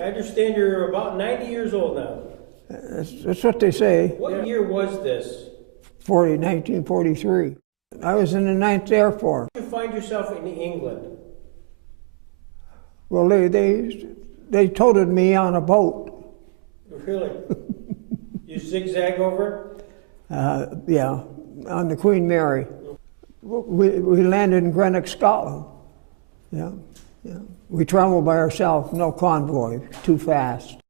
I understand you're about 90 years old now. That's what they say. What year was this? 1943. I was in the 9th Air Force. How did you find yourself in England? Well, they toted me on a boat. Really? You zigzag over? Yeah, on the Queen Mary. We landed in Greenock, Scotland. Yeah, yeah. We traveled by ourselves, no convoy, too fast.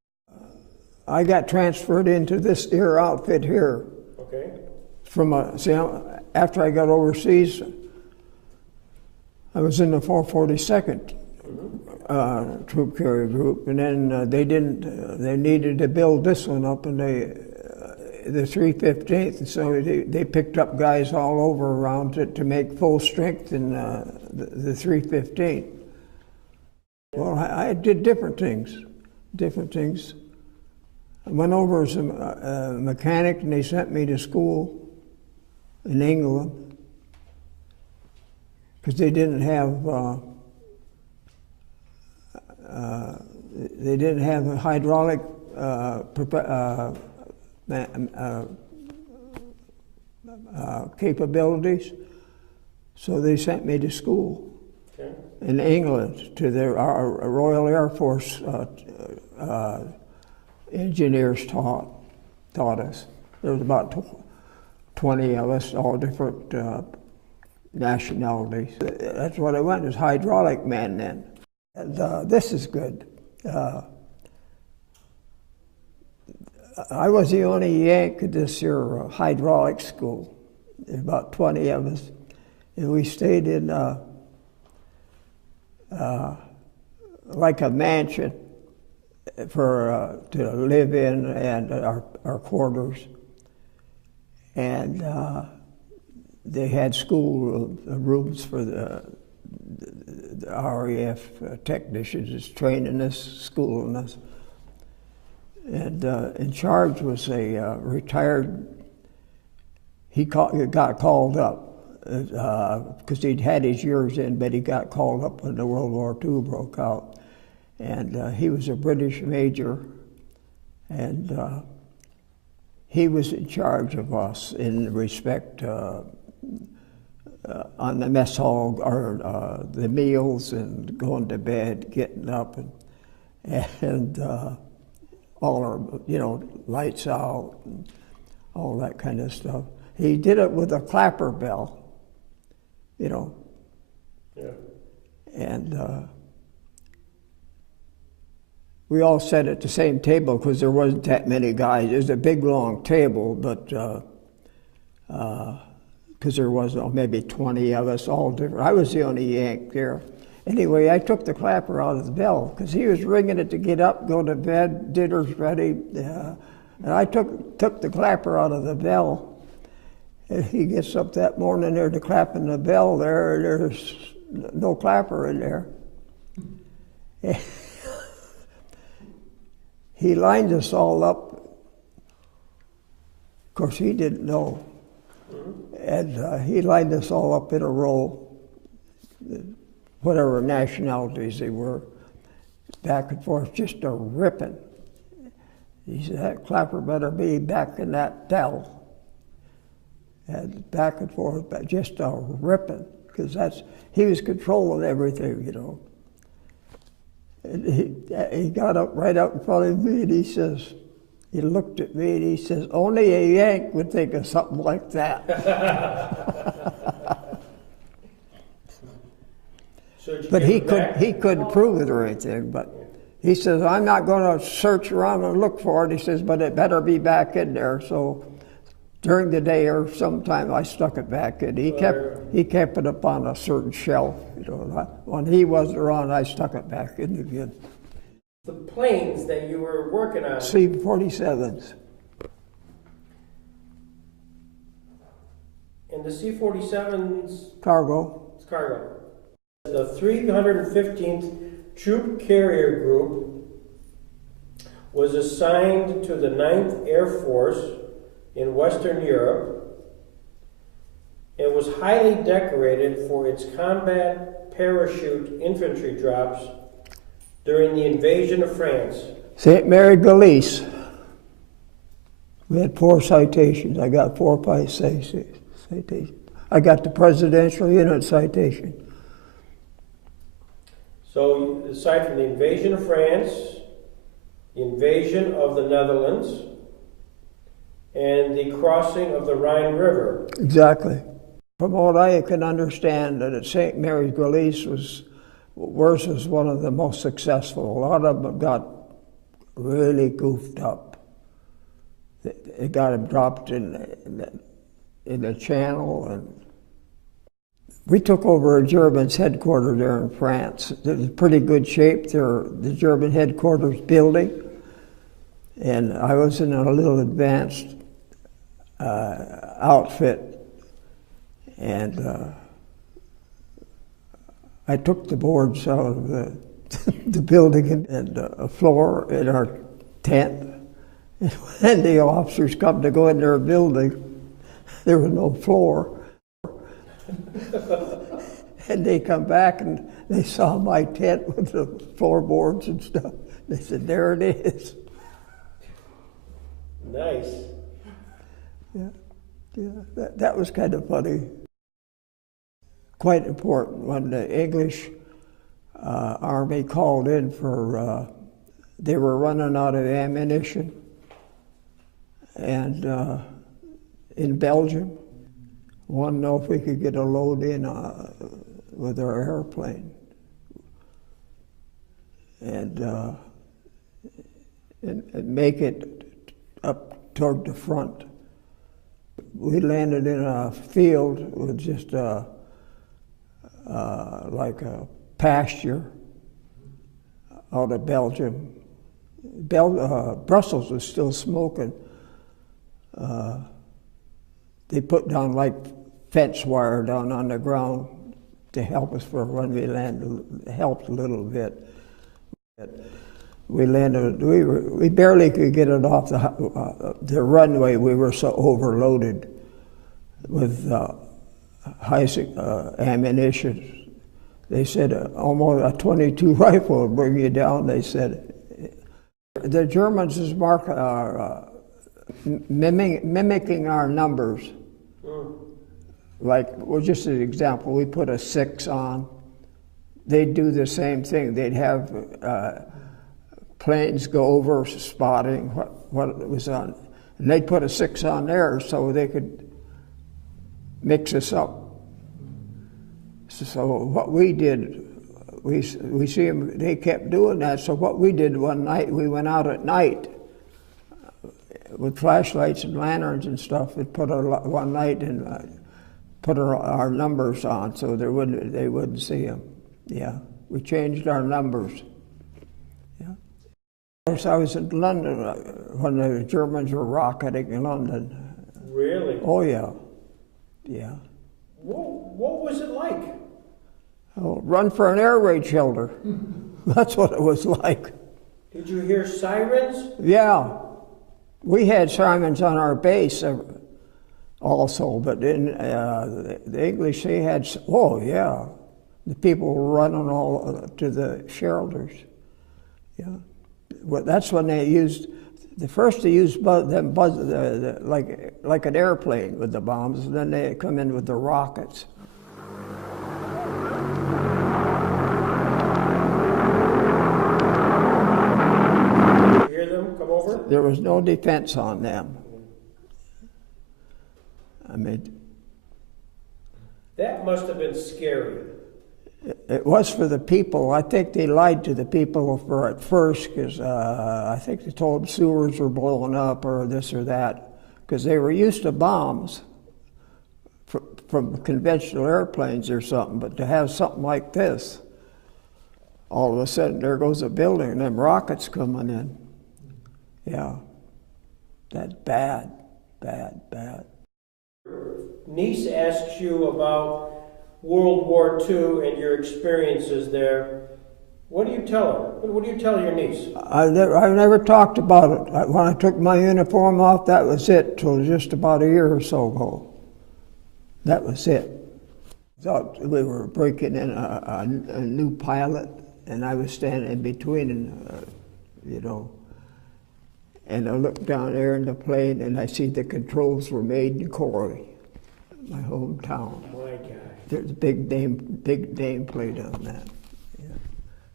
I got transferred into this here outfit here. Okay. After I got overseas, I was in the 442nd Troop Carrier Group, and then they needed to build this one up, and the 315th, and so they picked up guys all over around to make full strength in the 315th. Well, I did different things. I went over as a mechanic, and they sent me to school in England because they didn't have a hydraulic capabilities, so they sent me to school in England to our Royal Air Force engineers taught us. There was about 20 of us, all different nationalities. That's what I went as hydraulic man then. And this is good. I was the only Yank at this here hydraulic school. There's about 20 of us, and we stayed in like a mansion to live in, and our quarters. And they had school rooms for the RAF technicians training us, schooling us. And in charge was a retired, he got called up because he'd had his years in, but he got called up when the World War II broke out. And he was a British major, and he was in charge of us in respect on the mess hall, or the meals and going to bed, getting up, and all our, lights out, and all that kind of stuff. He did it with a clapper bell, Yeah. And we all sat at the same table because there wasn't that many guys. It was a big, long table, but because there was maybe 20 of us, all different. I was the only Yank there. Anyway, I took the clapper out of the bell because he was ringing it to get up, go to bed, dinner's ready. And I took the clapper out of the bell. And he gets up that morning there to clapping the bell there, and there's no clapper in there. He lined us all up. Of course, he didn't know. And he lined us all up in a row, whatever nationalities they were, back and forth, just a ripping. He said, that clapper better be back in that bell. And back and forth, but just a ripping, because he was controlling everything, And he got up right out in front of me, and he looked at me, and he says, only a Yank would think of something like that. But he couldn't prove it or anything, but he says, I'm not going to search around and look for it. He says, but it better be back in there. So during the day or sometime I stuck it back in. He kept it up on a certain shelf. When he wasn't around, I stuck it back in again. The planes that you were working on. C-47s. And the C-47s? Cargo. It's cargo. The 315th Troop Carrier Group was assigned to the 9th Air Force in Western Europe and was highly decorated for its combat parachute infantry drops during the invasion of France? St. Mary Gallice. We had 4 citations. I got 4 or 5 citations. I got the Presidential Unit citation. So, aside from the invasion of France, the invasion of the Netherlands, and the crossing of the Rhine River. Exactly. From what I can understand, that at St. Mary's Gallice was one of the most successful. A lot of them got really goofed up. It got them dropped in the channel, and we took over a German's headquarters there in France. It was in pretty good shape. The German headquarters building, and I was in a little advanced outfit, and I took the boards out of the building and a floor in our tent. And when the officers come to go in their building, there was no floor. And they come back and they saw my tent with the floorboards and stuff. They said, "There it is." Nice. Yeah, that was kind of funny. Quite important when the English army called in for, they were running out of ammunition, and in Belgium, wanted to know if we could get a load in with our airplane, and make it up toward the front. We landed in a field with just like a pasture out of Belgium. Brussels was still smoking. They put down like fence wire down on the ground to help us for when we landed. It helped a little bit. We landed. We barely could get it off the runway. We were so overloaded with high ammunition. They said almost a .22 rifle would bring you down. They said the Germans is mimicking our numbers. Like, well, just an example, we put a 6 on. They'd do the same thing. They'd have planes go over spotting what was on, and they'd put a 6 on there so they could mix us up. So what we did, we see them, they kept doing that. So what we did one night, we went out at night with flashlights and lanterns and stuff, and put one night and put our numbers on so they wouldn't see them. Yeah, we changed our numbers. Yeah. Of course, I was in London when the Germans were rocketing in London. Really? Oh yeah, yeah. What was it like? Oh, run for an air raid shelter. That's what it was like. Did you hear sirens? Yeah, we had sirens on our base also, but in the English, they had, oh yeah, the people were running all to the shelters. Yeah, well, that's when they used, they used like an airplane with the bombs, and then they come in with the rockets. Did you hear them come over? There was no defense on them. I mean, that must have been scary. It was for the people. I think they lied to the people at first, because I think they told them sewers were blowing up or this or that, because they were used to bombs from conventional airplanes or something. But to have something like this, all of a sudden there goes a building and them rockets coming in. Yeah, that's bad, bad, bad. Niece asks you about World War II and your experiences there. What do you tell her? What do you tell your niece? I never talked about it. When I took my uniform off, that was it, till just about a year or so ago. That was it. Thought we were breaking in a new pilot, and I was standing in between, you know, and I looked down there in the plane, and I see the controls were made in Corey, my hometown. My God. There's a big nameplate on that. Yeah,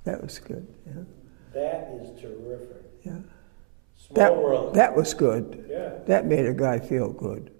that was good. Yeah, That is terrific. yeah. Small world. That was good. Yeah. That made a guy feel good.